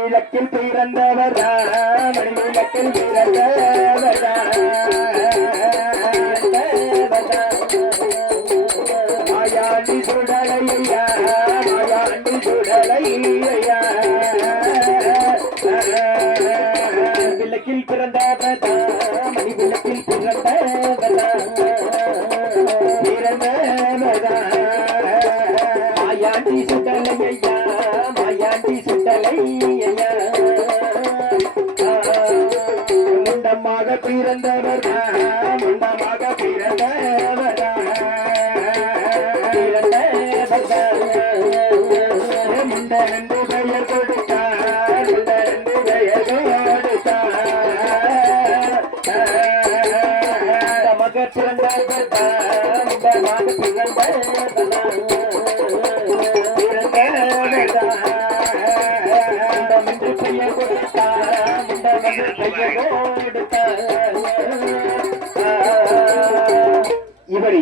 விளக்கில் பிறந்தவரா விளக்கில் பிறந்தவரா மாயாண்டி சுடலையா மாயாண்டி சுடலையா விளக்கில் பிறந்தவரா மணி விளக்கில் பிறந்தவரா பிறந்தவரா மாயாண்டி சுடலையா மாயாண்டி சுடலையா முண்டமாக பிறந்தவரா முண்டமாக பிறந்தவரா பிறந்தவரா முண்டனென்று பெயர் கொடுத்தார் முண்டனென்று பெயர் கொடுத்தார் மக பிறந்தவரா முண்டமாக பிறந்தவரா இப்படி